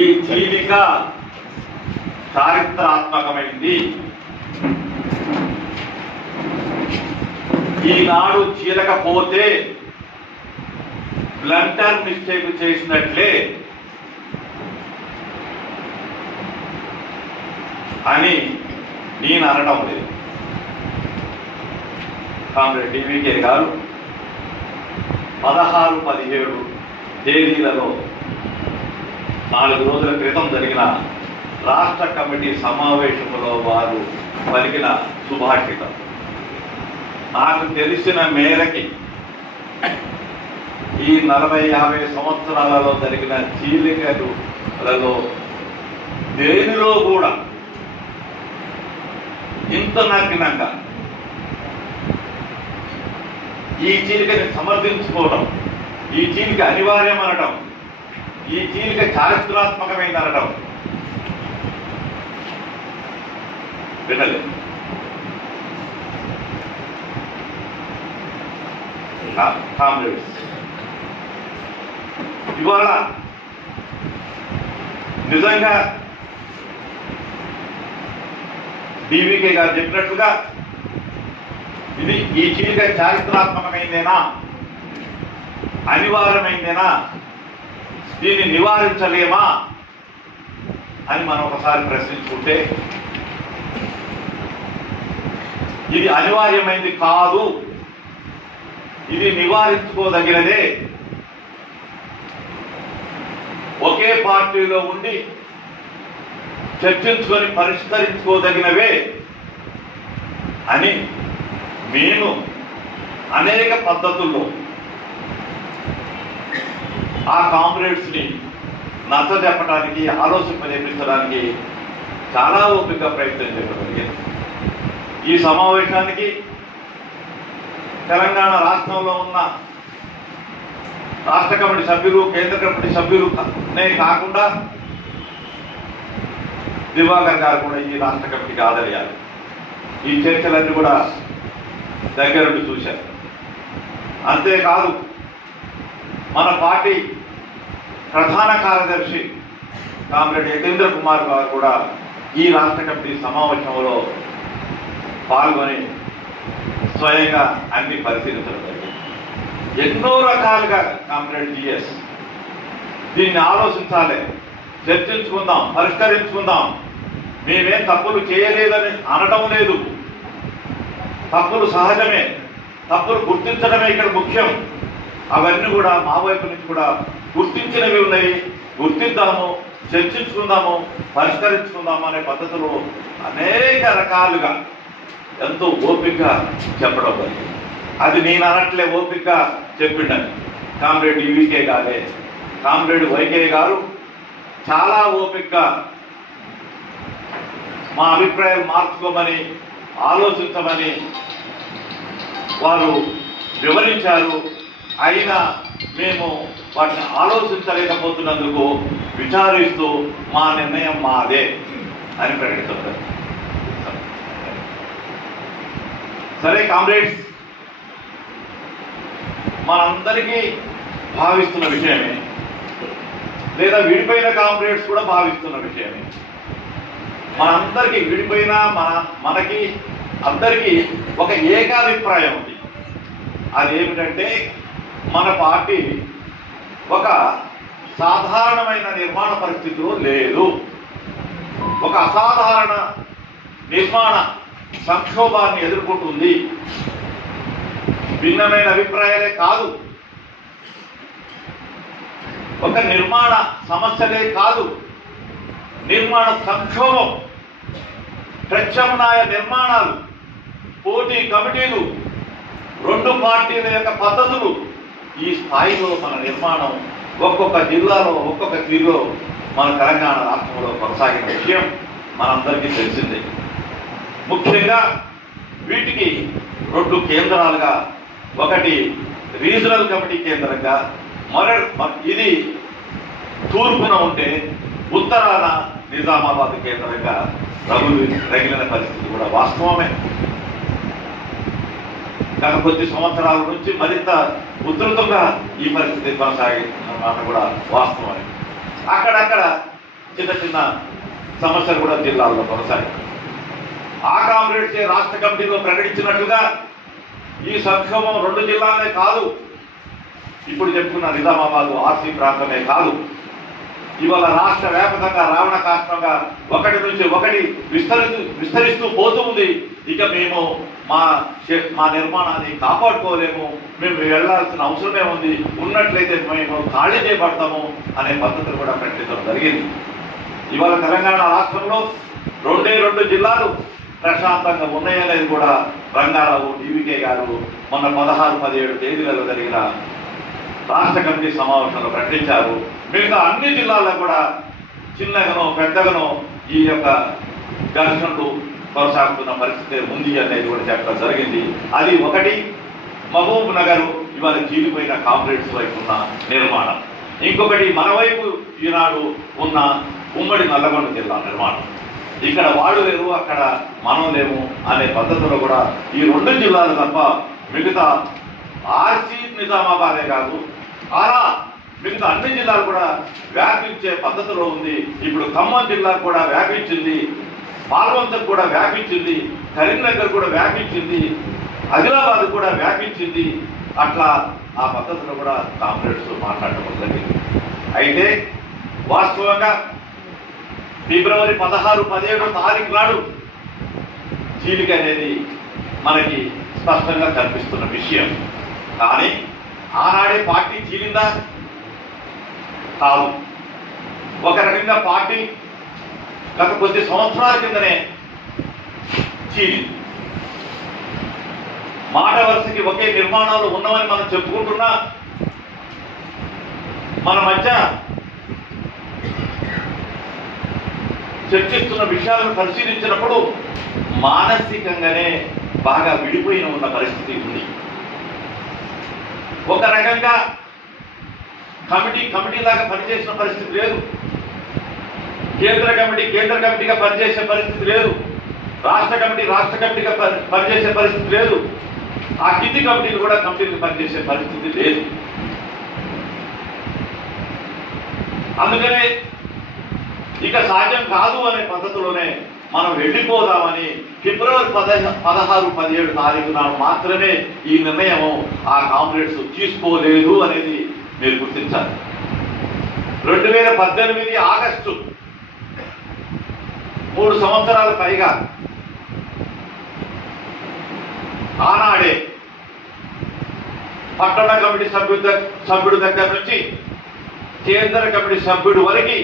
ఈ చీలిక చారిత్రాత్మకమైంది. ఈనాడు చీలకపోతే blunter mistake చేసినట్లే అని నేను అనడం లేదు. కామ్రేడ్ డివికే గారు 16, 17 తేదీలలో 4 రోజుల క్రితం జరిగిన రాష్ట్ర కమిటీ సమావేశంలో వారు పలికిన సుభాషితం నాకు తెలిసిన మేరకి ఈ 40-50 సంవత్సరాలలో జరిగిన చీలికలలో దేనిలో కూడా ఇంత నగ్నంగా ఈ చీలికని సమర్థించుకోవడం, ఈ చీలిక అనివార్యం అనడం, ఈ చీలిక చారిత్రాత్మకమైంది అనడం వినలేదు. కామ్రేడ్స్, ఇవాళ నిజంగా డివికే గారు చెప్పినట్లుగా ఇది ఈ చీలిక చారిత్రాత్మకమైందేనా, అనివార్యమైందేనా, దీన్ని నివారించలేమా అని మనం ఒకసారి ప్రశ్నించుకుంటే ఇది అనివార్యమైంది కాదు, ఇది నివారించుకోదగినదే. ఒకే పార్టీలో ఉండి చర్చించుకొని పరిష్కరించుకోదగినవే అని మేము అనేక పద్ధతుల్లో ఆ కామ్రేడ్స్ని నచ్చజెప్పడానికి, ఆలోచింపజేపించడానికి చాలా ఓపిక ప్రయత్నం చేయగలిగారు. ఈ సమావేశానికి తెలంగాణ రాష్ట్రంలో ఉన్న రాష్ట్ర కమిటీ సభ్యులు, కేంద్ర కమిటీ సభ్యులునే కాకుండా దివాకర్ గారు కూడా ఈ రాష్ట్ర కమిటీకి హాజరయ్యారు. ఈ చర్చలన్నీ కూడా దగ్గరుండి చూశారు. అంతేకాదు మన పార్టీ ప్రధాన కార్యదర్శి కామ్రేడ్ యతీంద్ర కుమార్ గారు కూడా ఈ రాష్ట్ర కమిటీ సమావేశంలో పాల్గొని స్వయంగా అన్ని పరిశీలించడం జరిగింది. ఎన్నో రకాలుగా కామ్రేడ్ జిఎస్ దీన్ని ఆలోచించాలి, చర్చించుకుందాం, పరిష్కరించుకుందాం. మేమేం తప్పులు చేయలేదని అనడం లేదు, తప్పులు సహజమే, తప్పులు గుర్తించడమే ఇక్కడ ముఖ్యం. అవన్నీ కూడా మా వైపు నుంచి కూడా గుర్తించినవి ఉన్నాయి, గుర్తిద్దాము, చర్చించుకుందాము, పరిష్కరించుకుందాము అనే పద్ధతిలో అనేక రకాలుగా ఎంతో ఓపికగా చెప్పడం జరిగింది. అది నేను అనట్లే, ఓపికగా చెప్పిండని కామ్రేడ్ డివికే గారే, కామ్రేడ్ వైకే గారు చాలా ఓపికగా మా అభిప్రాయాలు మార్చుకోమని, ఆలోచించమని వారు వివరించారు. అయినా మేము వాటిని ఆలోచించలేకపోతున్నందుకు విచారిస్తూ మా నిర్ణయం మాదే అని ప్రకటించారు. సరే కామ్రేడ్స్, మనందరికీ భావిస్తున్న విషయమే, లేదా విడిపోయిన కామ్రేడ్స్ కూడా భావిస్తున్న విషయమే. మనందరికీ విడిపోయినా మనకి అందరికీ ఒక ఏకాభిప్రాయం ఉంది. అదేమిటంటే మన పార్టీ ఒక సాధారణమైన నిర్మాణ పరిస్థితిలో లేదు, ఒక అసాధారణ నిర్మాణ సంక్షోభాన్ని ఎదుర్కొంటుంది. భిన్నమైన అభిప్రాయాలే కాదు, ఒక నిర్మాణ సమస్యలే కాదు, నిర్మాణ సంక్షోభం, ప్రత్యామ్నాయ నిర్మాణాలు, పోటీ కమిటీలు, 2 పార్టీల యొక్క పద్ధతులు, ఈ స్థాయిలో మన నిర్మాణం ఒక్కొక్క జిల్లాలో ఒక్కొక్క తీరులో మన తెలంగాణ రాష్ట్రంలో కొనసాగిన విషయం మనందరికీ తెలిసిందే. ముఖ్యంగా వీటికి 2 కేంద్రాలుగా, ఒకటి రీజనల్ కమిటీ కేంద్రంగా, ఇది తూర్పున ఉంటే ఉత్తరాన నిజామాబాద్ కేంద్రంగా రగిలిన పరిస్థితి కూడా వాస్తవమే. గత కొద్ది సంవత్సరాల నుంచి మరింత ఉధృతంగా ఈ పరిస్థితి కొనసాగిన కూడా వాస్తవమే. చిన్న చిన్న సమస్యలు కూడా జిల్లాల్లో కొనసాగి ఆ కామ్రేడ్సే రాష్ట్ర కమిటీలో ప్రకటించినట్లుగా ఈ సంక్షోభం 2 జిల్లాలే కాదు, ఇప్పుడు చెప్పుకున్న నిజామాబాద్ ఆర్సీ ప్రాంతమే కాదు, ఇవాళ రాష్ట్ర వ్యాపకంగా రావణ కాష్టంగా ఒకటి నుంచి ఒకటి విస్తరిస్తూ పోతూ ఉంది. ఇక మేము మా నిర్మాణాన్ని కాపాడుకోలేము, మేము వెళ్లాల్సిన అవసరమే ఉంది, ఉన్నట్లయితే మేము ఖాళీ చేయబడతాము అనే పద్ధతులు కూడా ప్రకటించడం జరిగింది. ఇవాళ తెలంగాణ రాష్ట్రంలో 2 జిల్లాలు ప్రశాంతంగా ఉన్నాయనేది కూడా రంగారావు టీవీకే గారు మొన్న 16-17 తేదీలలో జరిగిన రాష్ట్ర కమిటీ సమావేశంలో ప్రకటించారు. మిగతా అన్ని జిల్లాల్లో కూడా చిన్నగానో పెద్దగానో ఈ యొక్క ఘర్షణలు కొనసాగుతున్న పరిస్థితి ఉంది అనేది కూడా చెప్పడం జరిగింది. అది ఒకటి. మహబూబ్ నగర్ ఇవాళ చీలిపోయిన కాంప్లెక్స్ వైపు ఉన్న నిర్మాణం, ఇంకొకటి మన వైపు ఈనాడు ఉన్న ఉమ్మడి నల్లగొండ జిల్లా నిర్మాణం. ఇక్కడ వాళ్ళు లేరు, అక్కడ మనం లేము అనే పద్ధతిలో కూడా ఈ 2 జిల్లాలు తప్ప మిగతా ఆర్సీ నిజామాబాదే కాదు, అలా మిగతా అన్ని జిల్లాలు కూడా వ్యాపించే పద్ధతిలో ఉంది. ఇప్పుడు ఖమ్మం జిల్లా కూడా వ్యాపించింది, పాల్వంతకు కూడా వ్యాపించింది, కరీంనగర్ కూడా వ్యాపించింది, ఆదిలాబాద్ కూడా వ్యాపించింది. అట్లా ఆ పద్ధతిలో కూడా కాంప్లెక్స్ మాట్లాడటం జరిగింది. అయితే వాస్తవంగా ఫిబ్రవరి 16-17 తారీఖు నాడు చీలిక అనేది మనకి స్పష్టంగా కనిపిస్తున్న విషయం. కానీ ఆనాడే పార్టీ చీలిందా? కాదు. ఒక రకంగా పార్టీ గత కొద్ది సంవత్సరాల కిందనే చీలింది. మాట వరుసకి ఒకే నిర్మాణాలు ఉన్నవని మనం చెప్పుకుంటున్నా మన మధ్య చర్చిస్తున్న విషయాలను పరిశీలించినప్పుడు మానసికంగానే బాగా విడిపోయిన ఉన్న పరిస్థితి ఉంది. ఒక రకంగా కమిటీ లాగా పనిచేసిన పరిస్థితి లేదు, కేంద్ర కమిటీగా పనిచేసే పరిస్థితి లేదు, రాష్ట్ర కమిటీగా పనిచేసే పరిస్థితి లేదు, ఆ కింది కమిటీలు కూడా కమిటీలకు పనిచేసే పరిస్థితి లేదు. అందుకనే ఇక సాధ్యం కాదు అనే పద్ధతిలోనే మనం వెళ్ళిపోదామని ఫిబ్రవరి 16-17 తారీఖు నాడు మాత్రమే ఈ నిర్ణయం ఆ కాంప్లెక్స్ తీసుకోలేదు అనేది మీరు గుర్తించాలి. 2018 ఆగస్టు 3 సంవత్సరాల పైగా ఆనాడే పట్టణ కమిటీ సభ్యుడి దగ్గర నుంచి కేంద్ర కమిటీ సభ్యుడి వరకు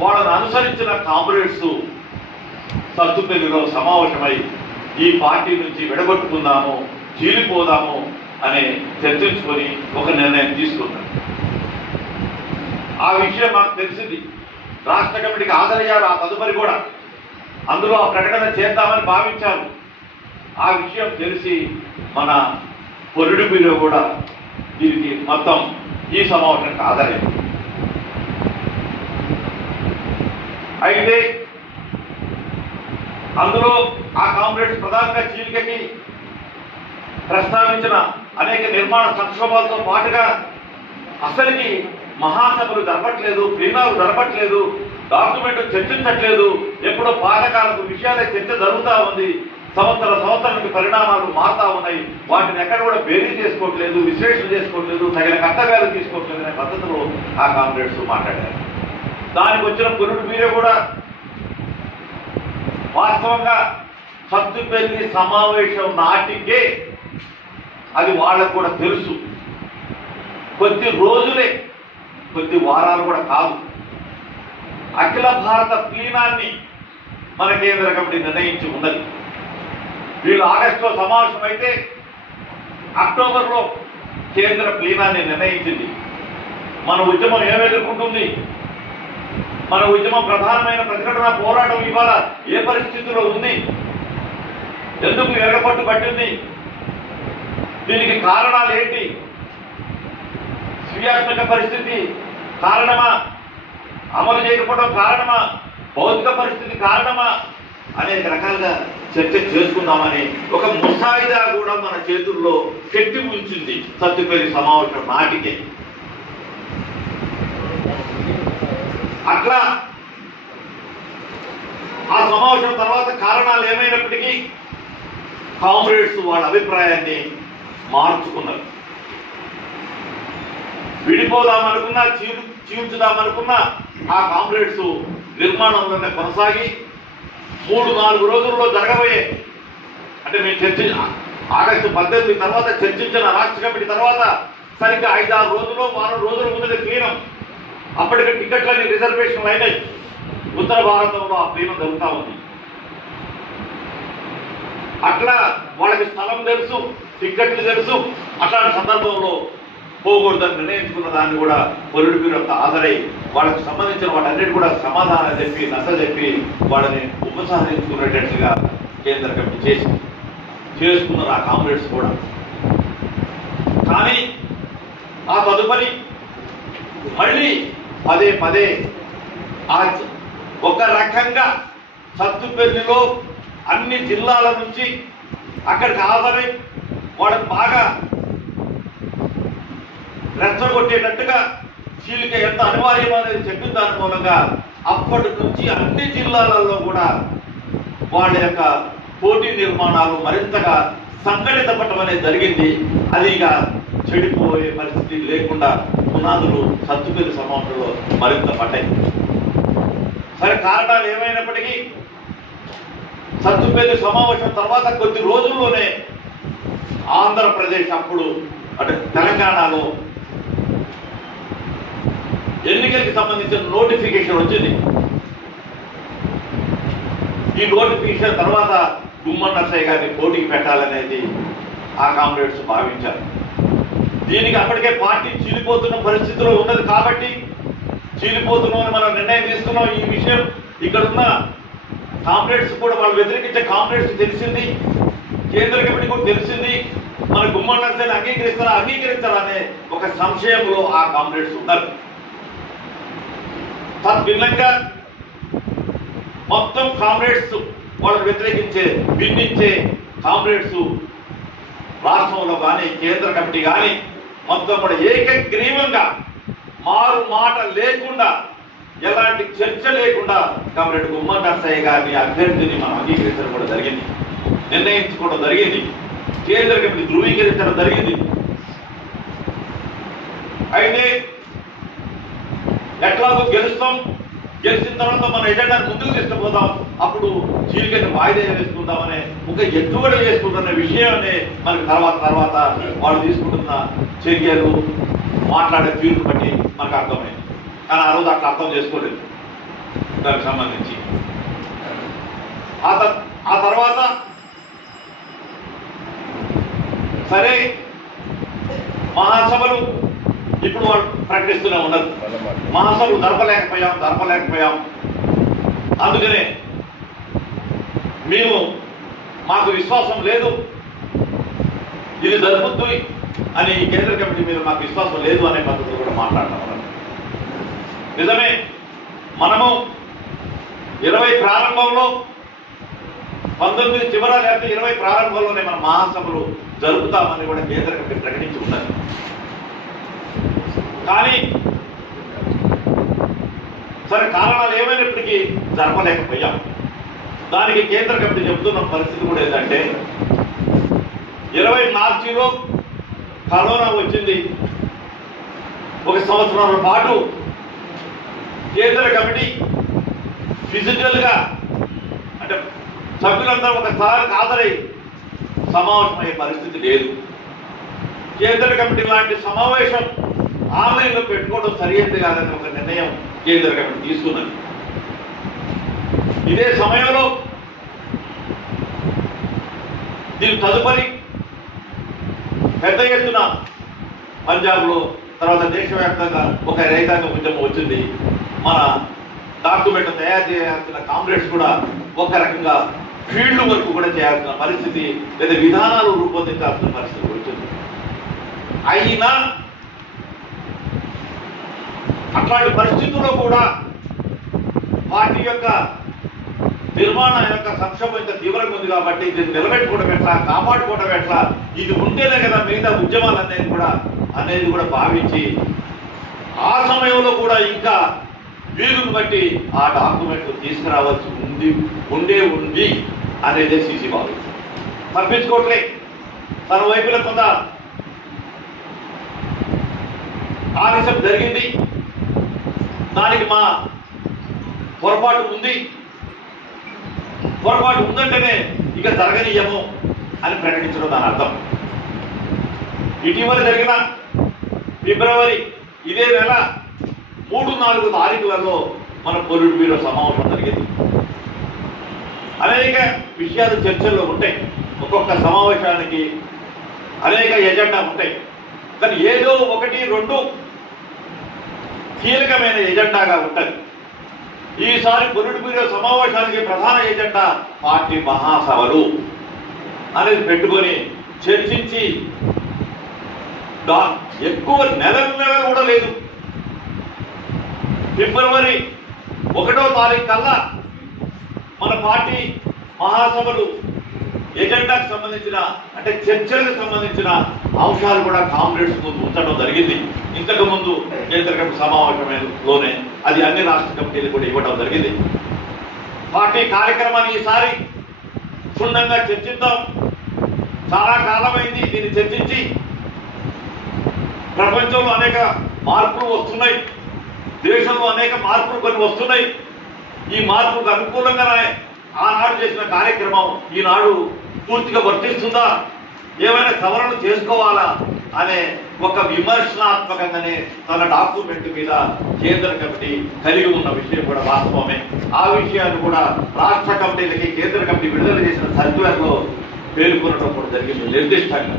వాళ్ళను అనుసరించిన కామ్రేడ్స్ సత్తుపల్లిలో సమావేశమై ఈ పార్టీ నుంచి విడగొట్టుకుందాము, చీలిపోదాము అని చర్చించుకొని ఒక నిర్ణయం తీసుకున్నారు. ఆ విషయం మాకు తెలిసింది. రాష్ట్ర కమిటీకి హాజరయ్యారు. ఆ తదుపరి కూడా అందులో ఆ ప్రకటన చేద్దామని భావించారు. ఆ విషయం తెలిసి మన పొరుడుబిలో కూడా దీనికి మొత్తం ఈ సమావేశానికి హాజరయ్యారు. అయితే అందులో ఆ కాంప్లెక్స్ ప్రధానంగా చీలికకి ప్రస్తావించిన అనేక నిర్మాణ సంక్షోభాలతో పాటుగా అసలుకి మహాసభలు జరపట్లేదు, ప్లీనాలు జరపట్లేదు, డాక్యుమెంట్ చర్చించట్లేదు, ఎప్పుడో పాతకాలపు విషయాలే చర్చ జరుగుతూ ఉంది, సంవత్సరానికి పరిణామాలు మారుతా ఉన్నాయి, వాటిని ఎక్కడ కూడా బేరీ చేసుకోవట్లేదు, విశ్లేషణ చేసుకోవట్లేదు, తగిన కర్తవ్యాలు తీసుకోవట్లేదు అనే పద్ధతిలో ఆ కాంప్లెక్స్ మాట్లాడారు. దానికి వచ్చిన పురుడు మీరే కూడా వాస్తవంగా సత్తుపల్లి సమావేశం నాటికే అది వాళ్ళకు కూడా తెలుసు. కొద్ది రోజులే, కొద్ది వారాలు కూడా కాదు, అఖిల భారత ప్లీనాన్ని మన కేంద్ర కమిటీ నిర్ణయించి ఉన్నది. వీళ్ళు ఆగస్టులో సమావేశం అయితే అక్టోబర్లో కేంద్ర ప్లీనాన్ని నిర్ణయించింది. మన ఉద్యమం ఏం ఎదుర్కొంటుంది, మన ఉద్యమం ప్రధానమైన ప్రతిఘటన పోరాటం ఇవాళ ఏ పరిస్థితిలో ఉంది, ఎందుకు ఎరగపట్టు పట్టింది, దీనికి కారణాలు ఏంటి, క్రియాత్మక పరిస్థితి కారణమా, అమలు చేయకపోవడం కారణమా, భౌతిక పరిస్థితి కారణమా, అనేక రకాలుగా చర్చ చేసుకుందామని ఒక ముసాయిదా కూడా మన చేతుల్లో పెట్టి ఉంచింది సత్తుపల్లి సమావేశం నాటికే. అట్లా ఆ సమావేశం తర్వాత కారణాలు ఏమైనప్పటికీ కామ్రేడ్స్ వాళ్ళ అభిప్రాయాన్ని మార్చుకున్నారు. విడిపోదామనుకున్నా, చీల్చుదామనుకున్నా ఆ కామ్రేడ్స్ నిర్మాణంలోనే కొనసాగి 3-4 రోజుల్లో జరగబోయే, అంటే మేము ఆగస్టు 18 తర్వాత చర్చించిన రాష్ట్ర కమిటీ తర్వాత సరిగ్గా 5-6 రోజుల్లో, 1 రోజుల ముందు క్లీనం. అప్పటికి టికెట్లని రిజర్వేషన్లు అయినాయి. ఉత్తర భారతంలో ఆ క్లీనం జరుగుతూ ఉంది. అట్లా వాళ్ళకి స్థలం తెలుసు, టికెట్లు తెలుసు. అట్లాంటి సందర్భంలో పోకూడదని నిర్ణయించుకున్న దాన్ని కూడా పొలిట్ బ్యూరో హాజరై వాళ్ళకి సంబంధించిన వాటన్నిటి కూడా సమాధానం చెప్పి చెప్పి వాళ్ళని ఉపసంహరించుకునేటట్లుగా కేంద్ర కమిటీ చేసుకున్నారు ఆ కామ్రేడ్స్ కూడా. కానీ ఆ తదుపరి మళ్ళీ పదే ఒక రకంగా సత్తుపల్లిలో అన్ని జిల్లాల నుంచి అక్కడికి హాజరై వాళ్ళని బాగా రెచ్చగొట్టేటట్టుగా చీలిక ఎంత అనివార్యం అనేది చెప్పిన దాని మూలంగా అప్పటి నుంచి అన్ని జిల్లాలలో కూడా వాళ్ళ యొక్క పోటీ నిర్మాణాలు మరింతగా సంఘటితపడటం అనేది జరిగింది. అది ఇక చెడిపోయే పరిస్థితి లేకుండా పునాదులు సత్తుపల్లి సమావేశంలో మరింత పడ్డాయి. సరే, కారణాలు ఏమైనప్పటికీ సత్తుపల్లి సమావేశం తర్వాత కొద్ది రోజుల్లోనే ఆంధ్రప్రదేశ్, అప్పుడు అంటే తెలంగాణలో ఎన్నికలకి సంబంధించిన నోటిఫికేషన్ వచ్చింది. ఈ నోటిఫికేషన్ తర్వాత గుమ్మన్ నర్సయ్య గారిని పోటీకి పెట్టాలనేది ఆ కామ్రేడ్స్ భావించారు. దీనికి అప్పటికే పార్టీ చీలిపోతున్న పరిస్థితిలో ఉన్నది కాబట్టి చీలిపోతున్నామని మనం నిర్ణయం తీసుకున్నాం. ఈ విషయం ఇక్కడున్న కామ్రేడ్స్ కూడా, వాళ్ళు వ్యతిరేకించే కామ్రేడ్స్ తెలిసింది, కేంద్ర కమిటీ కూడా తెలిసింది. మన గుమ్మన్ నర్సయ్యని అంగీకరిస్తారా అనే ఒక సంశయంలో ఆ కామ్రేడ్స్ ఉన్నారు. తద్భిన్నంగా మొత్తం కామ్రేడ్స్ వాళ్ళని భిన్నించే కామ్రేడ్స్ రాష్ట్రంలో కానీ కేంద్ర కమిటీ కానీ మొత్తం కూడా ఏకగ్రీవంగా మారు మాట లేకుండా, ఎలాంటి చర్చ లేకుండా కామ్రేడ్ గుమ్మన్ నర్సయ్య గారిని అభ్యర్థిని మనం అంగీకరించడం కూడా జరిగింది, నిర్ణయించుకోవడం జరిగింది, కేంద్ర కమిటీ ధృవీకరించడం జరిగింది. అయితే ఎట్లాగో గెలిచిన తర్వాత మన ఎజెండాను ముందుకు తీసుకుపోదాం, అప్పుడు చీలికని వాయిదా వేసుకుందామనే ఒక ఎత్తుగడ చేసుకుంటున్న విషయాన్ని మనకి తర్వాత వాళ్ళు తీసుకుంటున్న చర్యలు, మాట్లాడే తీరును బట్టి మనకు అర్థమైంది. కానీ ఆ రోజు అట్లా అర్థం చేసుకోలేదు దానికి సంబంధించి. ఆ తర్వాత సరే, మహాసభలు ఇప్పుడు వాళ్ళు ప్రకటిస్తూనే ఉన్నారు. మహాసభలు జరపలేకపోయాం. అందుకనే మాకు విశ్వాసం లేదు, ఇది జరుగుద్దు అని కేంద్ర కమిటీ మీద మాకు విశ్వాసం లేదు అనే పద్ధతిలో కూడా మాట్లాడతాం. నిజమే, మనము 20 ప్రారంభంలో 19 చివర లేకపోతే 20 ప్రారంభంలోనే మన మహాసభలు జరుపుతామని కూడా కేంద్ర కమిటీ ప్రకటించి ఉన్నది. కానీ సరే, కారణాలు ఏమైనప్పటికీ జరపలేకపోయాం. దానికి కేంద్ర కమిటీ చెబుతున్న పరిస్థితి కూడా ఏంటంటే, 20 మార్చిలో కరోనా వచ్చింది. 1 సంవత్సరాల పాటు కేంద్ర కమిటీ ఫిజికల్గా, అంటే సభ్యులందరూ ఒకసారి హాజరై సమావేశమయ్యే పరిస్థితి లేదు. కేంద్ర కమిటీ లాంటి సమావేశం ఆన్లైన్లో పెట్టుకోవడం సరైనది కాదని ఒక నిర్ణయం కేంద్ర కమిటీ తీసుకున్నది. ఇదే సమయంలో దీని తదుపరి పెద్ద ఎత్తున పంజాబ్లో, తర్వాత దేశవ్యాప్తంగా ఒక రైతాంగ ఉద్యమం వచ్చింది. మన డాక్యుమెంట్ తయారు చేయాల్సిన కామ్రేడ్స్ కూడా ఒక రకంగా ఫీల్డ్ వర్క్ కూడా చేయాల్సిన పరిస్థితి, లేదా విధానాలు రూపొందించాల్సిన పరిస్థితి వచ్చింది. అయినా అట్లాంటి పరిస్థితుల్లో కూడా పార్టీ యొక్క నిర్మాణం యొక్క సంక్షోభం ఇంత తీవ్రంగా ఉంది కాబట్టి దీన్ని నిలబెట్టుకోవడం ఎట్లా, కాపాడుకోవడం ఎట్లా, ఇది ఉంటేనే కదా మిగతా ఉద్యమాలు అనేది కూడా భావించి ఆ సమయంలో కూడా ఇంకా వీలును బట్టి ఆ డాక్యుమెంట్లు తీసుకురావాల్సి ఉంది అనేది సీసీ భావించారు. తప్పించుకోవట్లే, తన వైపులో కొంత ఆలస్యం జరిగింది, దానికి మా పొరపాటు ఉందంటేనే ఇక జరగనీయము అని ప్రకటించడం దాని అర్థం. ఇటీవల జరిగిన ఫిబ్రవరి ఇదే నెల 3-4 తారీఖులలో మన పొలిట్ బ్యూరో సమావేశం జరిగింది. అనేక విషయాలు చర్చల్లో ఉంటాయి, ఒక్కొక్క సమావేశానికి అనేక ఎజెండా ఉంటాయి, కానీ ఏదో 1-2 కీలకమైన ఎజెండాగా ఉంటుంది. ఈసారి పొలిట్ బ్యూరో సమావేశానికి ప్రధాన ఎజెండా పార్టీ మహాసభలు అనేది పెట్టుకొని చర్చించి ఎక్కువ నెలలు కూడా లేదు, ఫిబ్రవరి 1వ తారీఖు కల్లా మన పార్టీ మహాసభలు ఎజెండాకు సంబంధించిన అంటే చర్చలకు సంబంధించిన అంశాలు కూడా కాంగ్రెస్ ముందు ఉంచడం జరిగింది. ఇంతకు ముందు కేంద్ర కమిటీ సమావేశంలోనే అది అన్ని రాష్ట్ర కమిటీలు కూడా ఇవ్వడం జరిగింది. పార్టీ కార్యక్రమాన్ని ఈసారి క్షుణ్ణంగా చర్చిద్దాం, చాలా కాలమైంది దీన్ని చర్చించి. ప్రపంచంలో అనేక మార్పులు వస్తున్నాయి, దేశంలో అనేక మార్పులు కొన్ని వస్తున్నాయి. ఈ మార్పుకు అనుకూలంగానే ఆనాడు చేసిన కార్యక్రమం ఈనాడు పూర్తిగా వర్తిస్తుందా, ఏమైనా సవరణలు చేసుకోవాలా అనే ఒక విమర్శనాత్మకంగానే తన డాక్యుమెంట్ మీద కేంద్ర కమిటీ కలిగి ఉన్న విషయం కూడా వాస్తవమే. ఆ విషయాన్ని కూడా రాష్ట్ర కమిటీలకి కేంద్ర కమిటీ విడుదల చేసిన సర్క్యులర్లో పేర్కొనడం కూడా జరిగింది నిర్దిష్టంగా.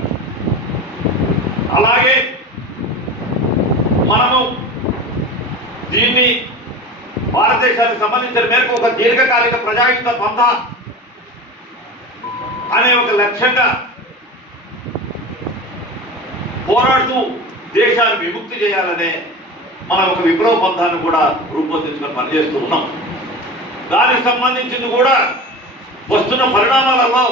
అలాగే మనము దీన్ని భారతదేశానికి సంబంధించిన మేరకు ఒక దీర్ఘకాలిక ప్రజాయుద్ధ పంథ అనే ఒక లక్ష్యంగా పోరాడుతూ దేశాన్ని విముక్తి చేయాలనే మనం ఒక విప్లవ పంథాన్ని కూడా రూపొందించుకొని పనిచేస్తూ ఉన్నాం. దానికి సంబంధించింది కూడా వస్తున్న పరిణామాలలో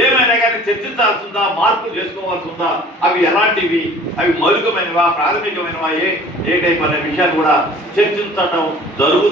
ఏమైనా కానీ చర్చించాల్సిందా, మార్పులు చేసుకోవాల్సి ఉందా, అవి ఎలాంటివి, అవి మౌలికమైనవా, ప్రాథమికమైనవా, ఏ టైప్ అనే విషయాలు కూడా చర్చించడం జరుగుతూ